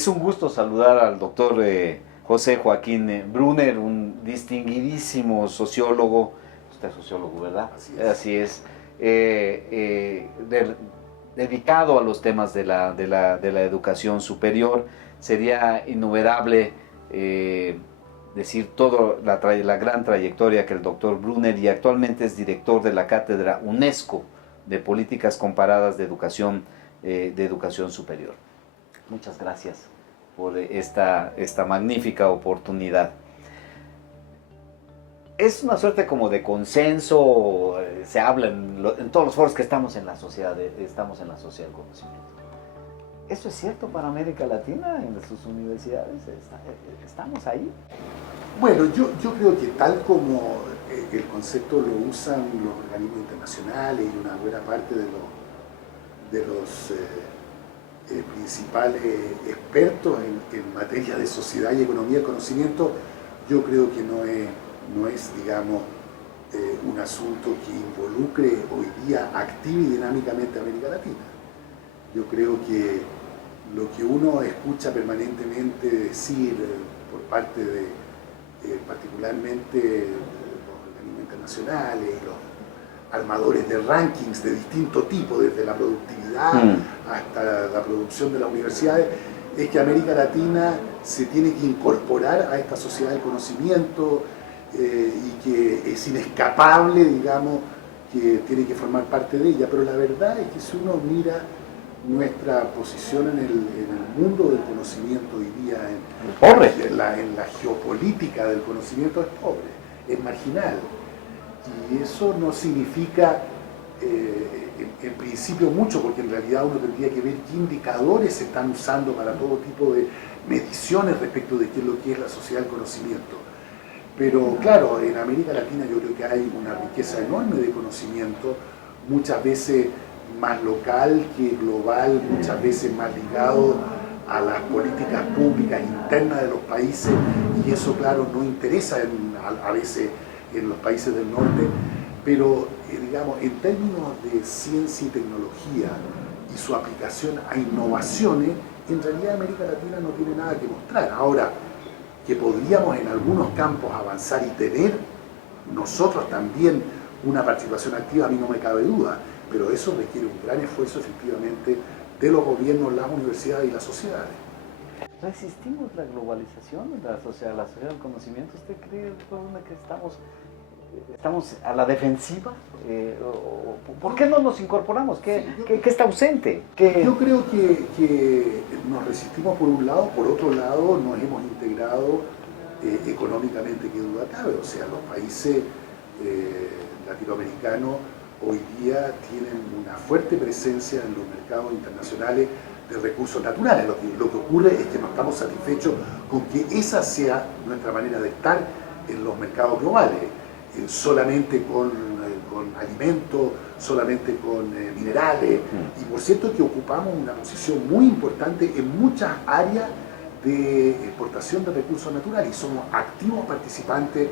Es un gusto saludar al doctor José Joaquín Brunner, un distinguidísimo sociólogo. Usted es sociólogo, ¿verdad? Así es. Así es. Dedicado a los temas de la educación superior. Sería innumerable decir toda la gran trayectoria que el doctor Brunner, y actualmente es director de la Cátedra UNESCO de Políticas Comparadas de Educación Superior. Muchas gracias por esta magnífica oportunidad. Es una suerte como de consenso, se habla en todos los foros que estamos en la sociedad del conocimiento. ¿Esto es cierto para América Latina, en sus universidades? ¿Estamos ahí? Bueno, yo creo que tal como el concepto lo usan los organismos internacionales y una buena parte de los principales expertos en materia de sociedad y economía del conocimiento, yo creo que no es digamos, un asunto que involucre hoy día activa y dinámicamente a América Latina. Yo creo que lo que uno escucha permanentemente decir por parte de particularmente los organismos internacionales y los armadores de rankings de distinto tipo, desde la productividad hasta la producción de las universidades, es que América Latina se tiene que incorporar a esta sociedad del conocimiento y que es inescapable, digamos, que tiene que formar parte de ella. Pero la verdad es que si uno mira nuestra posición en el mundo del conocimiento hoy día, en la geopolítica del conocimiento, es pobre, es marginal. Y eso no significa en principio mucho, porque en realidad uno tendría que ver qué indicadores se están usando para todo tipo de mediciones respecto de qué es lo que es la sociedad del conocimiento. Pero claro, en América Latina yo creo que hay una riqueza enorme de conocimiento, muchas veces más local que global, muchas veces más ligado a las políticas públicas internas de los países, y eso claro no interesa a veces en los países del norte, pero digamos en términos de ciencia y tecnología y su aplicación a innovaciones, en realidad América Latina no tiene nada que mostrar. Ahora, que podríamos en algunos campos avanzar y tener nosotros también una participación activa, a mí no me cabe duda, pero eso requiere un gran esfuerzo efectivamente de los gobiernos, las universidades y las sociedades. ¿Resistimos la globalización de la sociedad del conocimiento? ¿Usted cree que estamos a la defensiva? ¿Por qué no nos incorporamos? ¿Qué está ausente? Yo creo que nos resistimos por un lado, por otro lado nos hemos integrado económicamente, que duda cabe. O sea, los países latinoamericanos hoy día tienen una fuerte presencia en los mercados internacionales de recursos naturales. Lo que ocurre es que no estamos satisfechos con que esa sea nuestra manera de estar en los mercados globales, solamente con alimentos, solamente con minerales, y por cierto que ocupamos una posición muy importante en muchas áreas de exportación de recursos naturales y somos activos participantes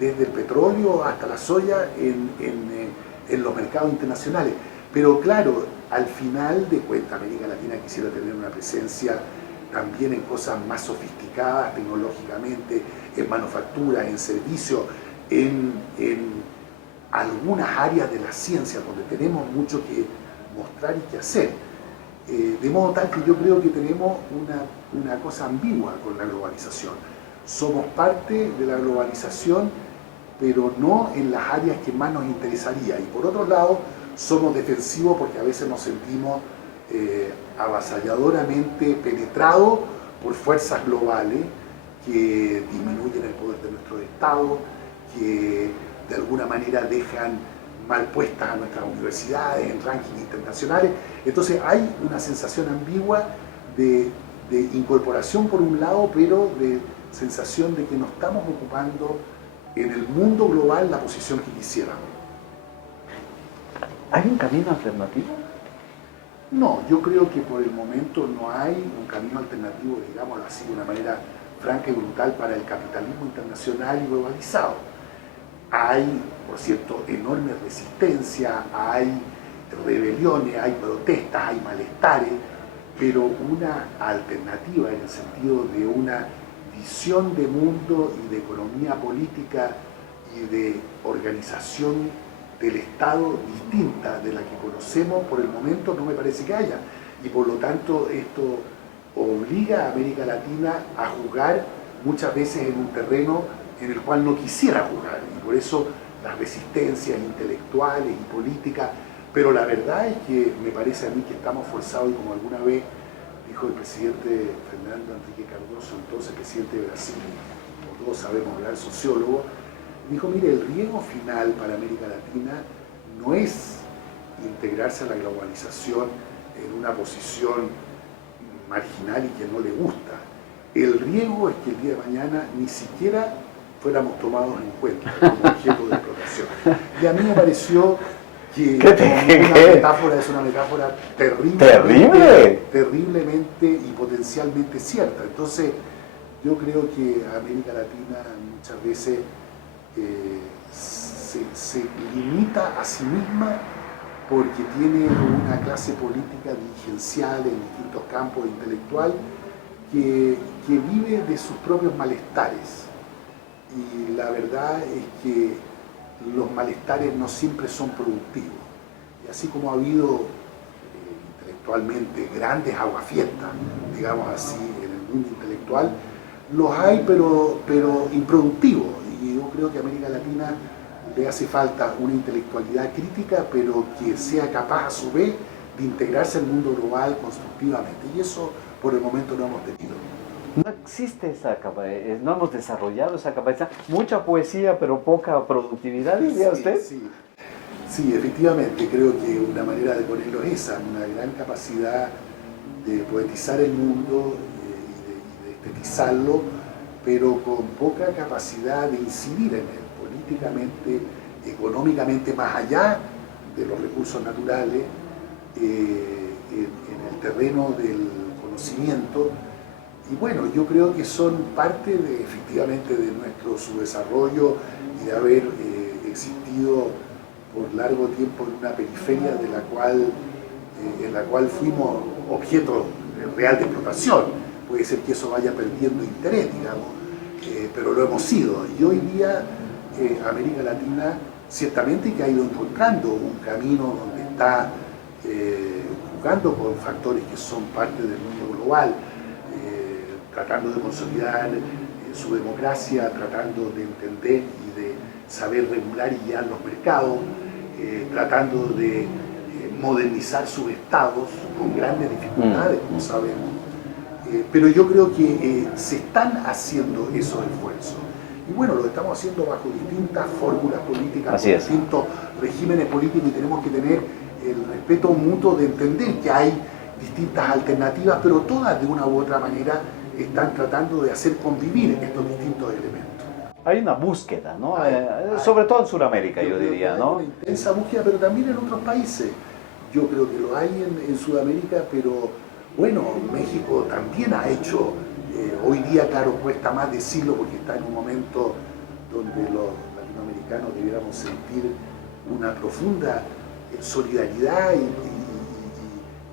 desde el petróleo hasta la soya en los mercados internacionales. Pero claro, al final de cuentas América Latina quisiera tener una presencia también en cosas más sofisticadas tecnológicamente, en manufactura, en servicios, en algunas áreas de la ciencia donde tenemos mucho que mostrar y que hacer. De modo tal que yo creo que tenemos una cosa ambigua con la globalización. Somos parte de la globalización, pero no en las áreas que más nos interesaría. Y por otro lado, somos defensivos porque a veces nos sentimos avasalladoramente penetrados por fuerzas globales que disminuyen el poder de nuestro Estado, que de alguna manera dejan mal puestas a nuestras universidades en rankings internacionales. Entonces hay una sensación ambigua de incorporación por un lado, pero de sensación de que no estamos ocupando en el mundo global la posición que quisiéramos. ¿Hay un camino alternativo? No, yo creo que por el momento no hay un camino alternativo, digámoslo así, de una manera franca y brutal para el capitalismo internacional y globalizado. Hay, por cierto, enorme resistencia, hay rebeliones, hay protestas, hay malestares, pero una alternativa en el sentido de una visión de mundo y de economía política y de organización del Estado distinta de la que conocemos por el momento, no me parece que haya. Y por lo tanto esto obliga a América Latina a jugar muchas veces en un terreno en el cual no quisiera jugar. Y por eso las resistencias intelectuales y políticas. Pero la verdad es que me parece a mí que estamos forzados, y como alguna vez dijo el presidente Fernando Enrique Cardoso, entonces presidente de Brasil, como todos sabemos, gran sociólogo, dijo, mire, el riesgo final para América Latina no es integrarse a la globalización en una posición marginal y que no le gusta. El riesgo es que el día de mañana ni siquiera fuéramos tomados en cuenta como objeto de explotación. Y a mí me pareció que es una metáfora terriblemente y potencialmente cierta. Entonces, yo creo que América Latina muchas veces se limita a sí misma porque tiene una clase política dirigencial en distintos campos intelectual que vive de sus propios malestares. Y la verdad es que los malestares no siempre son productivos. Y así como ha habido intelectualmente grandes aguafiestas, digamos así, en el mundo intelectual, los hay pero improductivos. Y yo creo que a América Latina le hace falta una intelectualidad crítica, pero que sea capaz a su vez de integrarse al mundo global constructivamente. Y eso por el momento no hemos tenido. No existe esa capacidad, no hemos desarrollado esa capacidad. Mucha poesía, pero poca productividad, diría usted. Sí, efectivamente, creo que una manera de ponerlo es esa, una gran capacidad de poetizar el mundo y de estetizarlo, pero con poca capacidad de incidir en él, políticamente, económicamente, más allá de los recursos naturales, en el terreno del conocimiento. Y bueno, yo creo que son parte efectivamente de nuestro subdesarrollo y de haber existido por largo tiempo en una periferia en la cual fuimos objeto real de explotación. Puede ser que eso vaya perdiendo interés, digamos, pero lo hemos sido. Y hoy día América Latina ciertamente que ha ido encontrando un camino donde está jugando con factores que son parte del mundo global, tratando de consolidar su democracia, tratando de entender y de saber regular y guiar los mercados, tratando de modernizar sus estados con grandes dificultades, como sabemos. Pero yo creo que se están haciendo esos esfuerzos. Y bueno, lo estamos haciendo bajo distintas fórmulas políticas, distintos regímenes políticos, y tenemos que tener el respeto mutuo de entender que hay distintas alternativas, pero todas de una u otra manera están tratando de hacer convivir estos distintos elementos. Hay una búsqueda, ¿no? Sobre todo en Sudamérica, yo diría, ¿no? Una intensa búsqueda, pero también en otros países. Yo creo que lo hay en Sudamérica, pero bueno, México también ha hecho, hoy día, claro, cuesta más decirlo porque está en un momento donde los latinoamericanos debiéramos sentir una profunda solidaridad,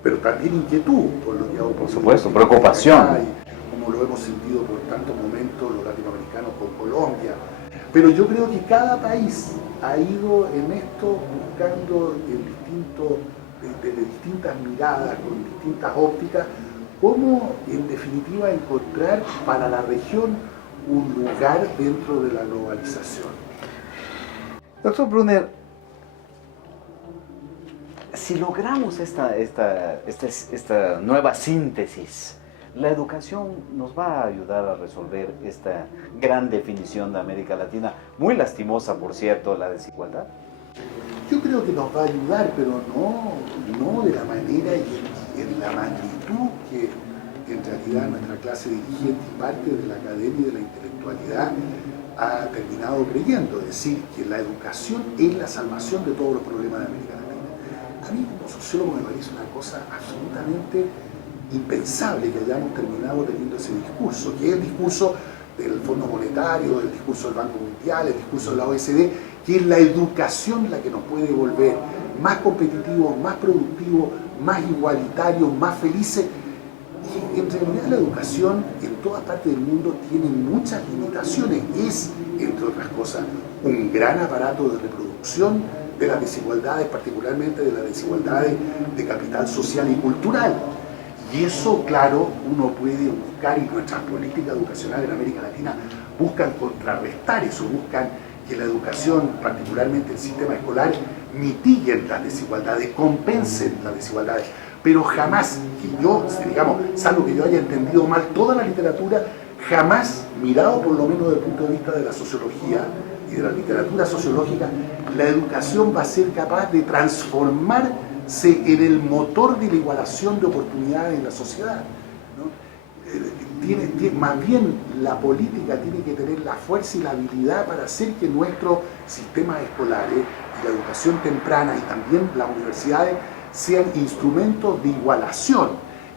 pero también inquietud por lo que ha ocurrido. Por supuesto, preocupación. Como lo hemos sentido por tantos momentos los latinoamericanos con Colombia. Pero yo creo que cada país ha ido en esto buscando desde distintas miradas, con distintas ópticas, cómo en definitiva encontrar para la región un lugar dentro de la globalización. Doctor Brunner, si logramos esta nueva síntesis, la educación nos va a ayudar a resolver esta gran definición de América Latina, muy lastimosa, por cierto, la desigualdad. Yo creo que nos va a ayudar, pero no de la manera y en la magnitud que en realidad nuestra clase dirigente y parte de la academia y de la intelectualidad ha terminado creyendo, es decir, que la educación es la salvación de todos los problemas de América Latina. A mí como sociólogo me parece una cosa absolutamente impensable que hayamos terminado teniendo ese discurso, que es el discurso del Fondo Monetario, el discurso del Banco Mundial, el discurso de la OECD, que es la educación la que nos puede volver más competitivos, más productivos, más igualitarios, más felices. Y en realidad la educación en todas partes del mundo tiene muchas limitaciones. Es, entre otras cosas, un gran aparato de reproducción de las desigualdades, particularmente de las desigualdades de capital social y cultural. Y eso, claro, uno puede buscar, y nuestras políticas educacionales en América Latina buscan contrarrestar eso, buscan que la educación, particularmente el sistema escolar, mitiguen las desigualdades, compensen las desigualdades. Pero jamás, que yo, digamos, salvo que yo haya entendido mal toda la literatura, jamás, mirado por lo menos desde el punto de vista de la sociología y de la literatura sociológica, la educación va a ser capaz de transformarse en el motor de la igualación de oportunidades en la sociedad, ¿no? Más bien la política tiene que tener la fuerza y la habilidad para hacer que nuestros sistemas escolares y la educación temprana y también las universidades sean instrumentos de igualación,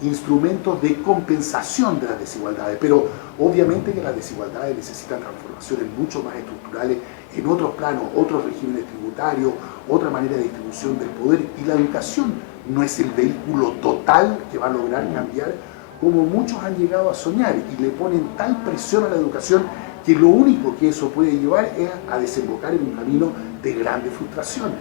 instrumentos de compensación de las desigualdades, pero obviamente que las desigualdades necesitan transformaciones mucho más estructurales en otros planos, otros regímenes tributarios, otra manera de distribución del poder, y la educación no es el vehículo total que va a lograr cambiar, como muchos han llegado a soñar, y le ponen tal presión a la educación que lo único que eso puede llevar es a desembocar en un camino de grandes frustraciones.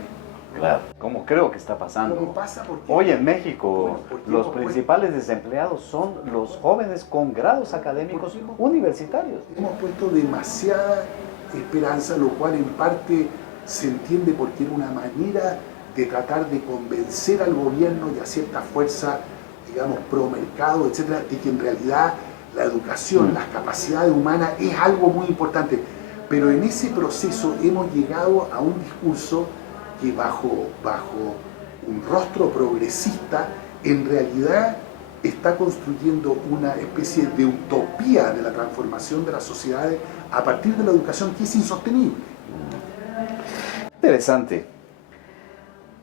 Claro, como creo que está pasando. ¿Cómo pasa? Porque, hoy en México, bueno, los principales desempleados son los jóvenes con grados académicos universitarios. Hemos puesto demasiada esperanza, lo cual en parte se entiende porque era una manera de tratar de convencer al gobierno y a cierta fuerza, digamos, pro mercado, etcétera, de que en realidad la educación, las capacidades humanas es algo muy importante. Pero en ese proceso hemos llegado a un discurso que bajo un rostro progresista en realidad está construyendo una especie de utopía de la transformación de las sociedades a partir de la educación que es insostenible. Interesante.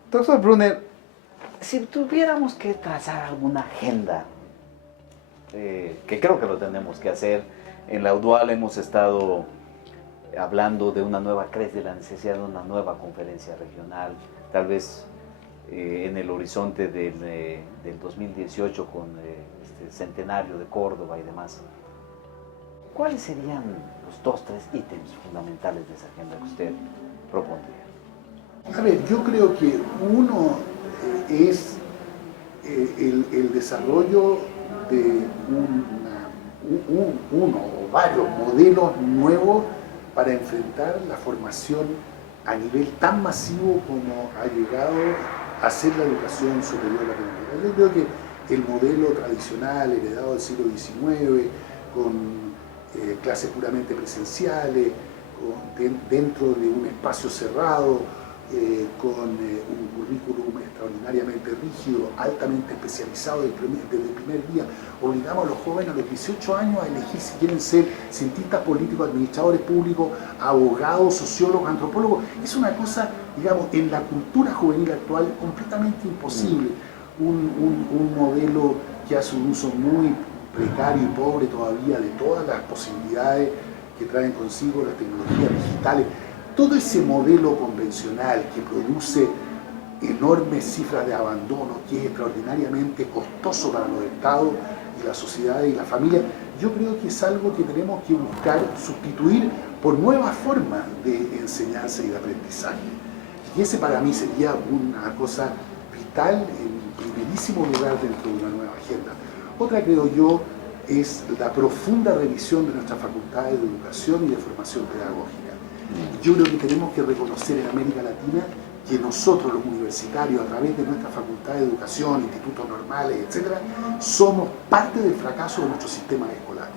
Doctor Brunner, si tuviéramos que trazar alguna agenda, que creo que lo tenemos que hacer, en la UDUAL hemos estado hablando de una nueva CRES, de la necesidad de una nueva conferencia regional, tal vez en el horizonte del 2018 con este centenario de Córdoba y demás. ¿Cuáles serían los 2 o 3 ítems fundamentales de esa agenda que usted propondría? A ver, yo creo que uno es el desarrollo de uno o varios modelos nuevos para enfrentar la formación a nivel tan masivo como ha llegado a ser la educación superior latinoamericana. Yo creo que el modelo tradicional, heredado del siglo XIX, con clases puramente presenciales, dentro de un espacio cerrado, con un currículum extraordinariamente rígido, altamente especializado desde el primer día. Obligamos a los jóvenes a los 18 años a elegir si quieren ser cientistas políticos, administradores públicos, abogados, sociólogos, antropólogos. Es una cosa, digamos, en la cultura juvenil actual completamente imposible. Un modelo que hace un uso muy precario y pobre todavía de todas las posibilidades que traen consigo las tecnologías digitales. Todo ese modelo convencional que produce enormes cifras de abandono, que es extraordinariamente costoso para los estados y la sociedad y la familia, yo creo que es algo que tenemos que buscar sustituir por nuevas formas de enseñanza y de aprendizaje. Y ese para mí sería una cosa vital, en primerísimo lugar dentro de una nueva agenda. Otra, creo yo, es la profunda revisión de nuestras facultades de educación y de formación pedagógica. Yo creo que tenemos que reconocer en América Latina que nosotros, los universitarios, a través de nuestra facultad de educación, institutos normales, etc., somos parte del fracaso de nuestro sistema escolar.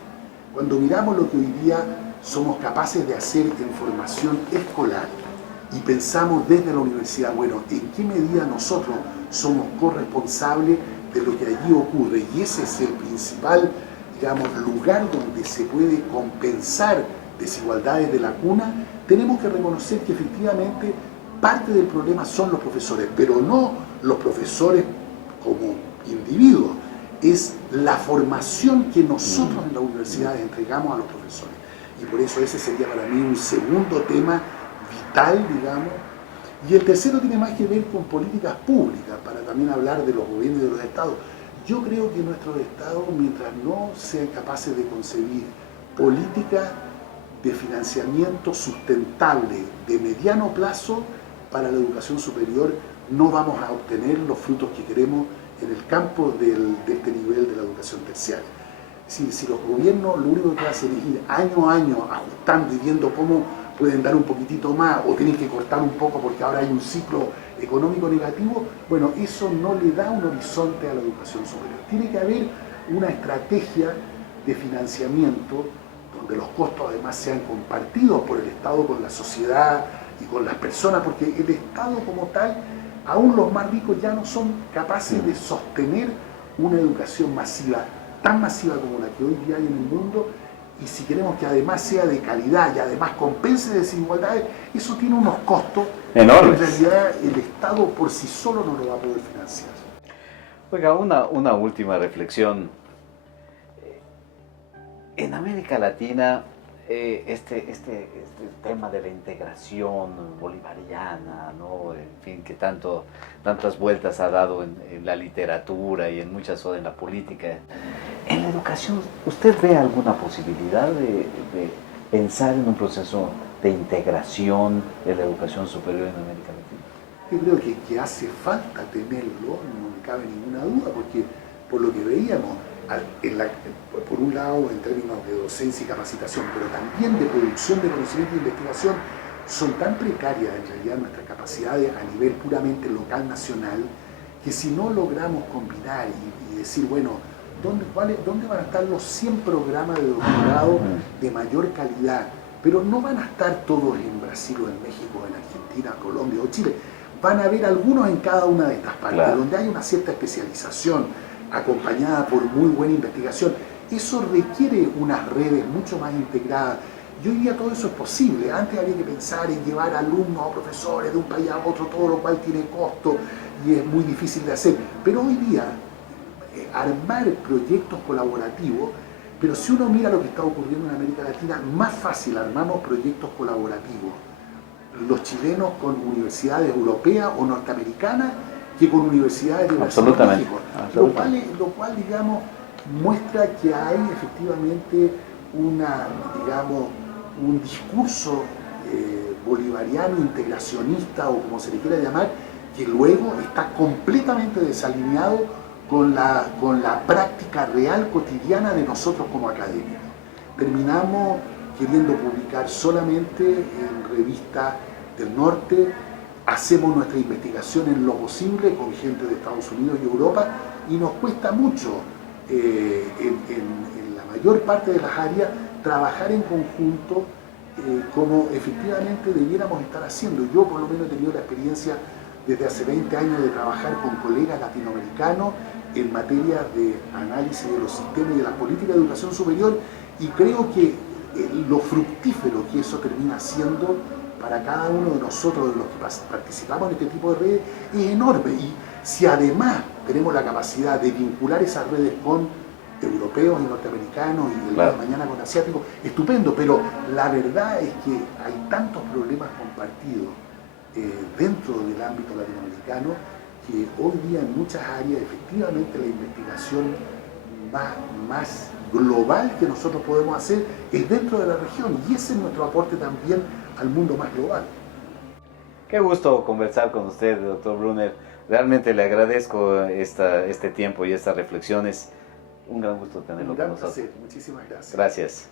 Cuando miramos lo que hoy día somos capaces de hacer en formación escolar y pensamos desde la universidad, bueno, ¿en qué medida nosotros somos corresponsables de lo que allí ocurre? Y ese es el principal, digamos, lugar donde se puede compensar desigualdades de la cuna. Tenemos que reconocer que efectivamente parte del problema son los profesores, pero no los profesores como individuos, es la formación que nosotros en las universidades entregamos a los profesores. Y por eso ese sería para mí un segundo tema vital, digamos. Y el tercero tiene más que ver con políticas públicas, para también hablar de los gobiernos y de los estados. Yo creo que nuestros estados, mientras no sean capaces de concebir políticas de financiamiento sustentable de mediano plazo para la educación superior, no vamos a obtener los frutos que queremos en el campo de este nivel de la educación terciaria. Si los gobiernos lo único que hacen es ir año a año ajustando y viendo cómo pueden dar un poquitito más o tienen que cortar un poco porque ahora hay un ciclo económico negativo, bueno, eso no le da un horizonte a la educación superior. Tiene que haber una estrategia de financiamiento donde los costos además sean compartidos por el Estado con la sociedad y con las personas, porque el Estado como tal, aún los más ricos ya no son capaces de sostener una educación masiva, tan masiva como la que hoy día hay en el mundo, y si queremos que además sea de calidad y además compense desigualdades, eso tiene unos costos enormes. En realidad el Estado por sí solo no lo va a poder financiar. Oiga, una última reflexión. En América Latina, este tema de la integración bolivariana, ¿no? En fin, que tantas vueltas ha dado en la literatura y en muchas en la política. En la educación, ¿usted ve alguna posibilidad de pensar en un proceso de integración de la educación superior en América Latina? Yo creo que hace falta tenerlo, no me cabe ninguna duda, porque por lo que veíamos, por un lado en términos de docencia y capacitación, pero también de producción de conocimiento e investigación, son tan precarias en realidad nuestras capacidades a nivel puramente local, nacional, que si no logramos combinar y decir, bueno, ¿dónde van a estar los 100 programas de doctorado de mayor calidad? Pero no van a estar todos en Brasil o en México, en Argentina, Colombia o Chile. Van a haber algunos en cada una de estas partes, claro, donde hay una cierta especialización acompañada por muy buena investigación. Eso requiere unas redes mucho más integradas. Y hoy día todo eso es posible. Antes había que pensar en llevar alumnos o profesores de un país a otro, todo lo cual tiene costo y es muy difícil de hacer. Pero hoy día, armar proyectos colaborativos, pero si uno mira lo que está ocurriendo en América Latina, más fácil armamos proyectos colaborativos los chilenos con universidades europeas o norteamericanas que con universidades de Brasil o México. Lo cual, digamos, muestra que hay efectivamente un discurso bolivariano, integracionista o como se le quiera llamar, que luego está completamente desalineado con la práctica real cotidiana de nosotros como académicos. Terminamos queriendo publicar solamente en revistas del norte, hacemos nuestra investigación en lo posible con gente de Estados Unidos y Europa y nos cuesta mucho en la mayor parte de las áreas trabajar en conjunto como efectivamente debiéramos estar haciendo. Yo por lo menos he tenido la experiencia desde hace 20 años de trabajar con colegas latinoamericanos en materia de análisis de los sistemas y de las políticas de educación superior y creo que lo fructífero que eso termina siendo para cada uno de nosotros, de los que participamos en este tipo de redes, es enorme. Y si además tenemos la capacidad de vincular esas redes con europeos y norteamericanos y el día de mañana con asiáticos, estupendo, pero la verdad es que hay tantos problemas compartidos dentro del ámbito latinoamericano que hoy día en muchas áreas efectivamente la investigación más global que nosotros podemos hacer es dentro de la región y ese es nuestro aporte también al mundo más global. Qué gusto conversar con usted, doctor Brunner. Realmente le agradezco este tiempo y estas reflexiones. Un gran gusto tenerlo con nosotros. Placer. Muchísimas gracias. Gracias.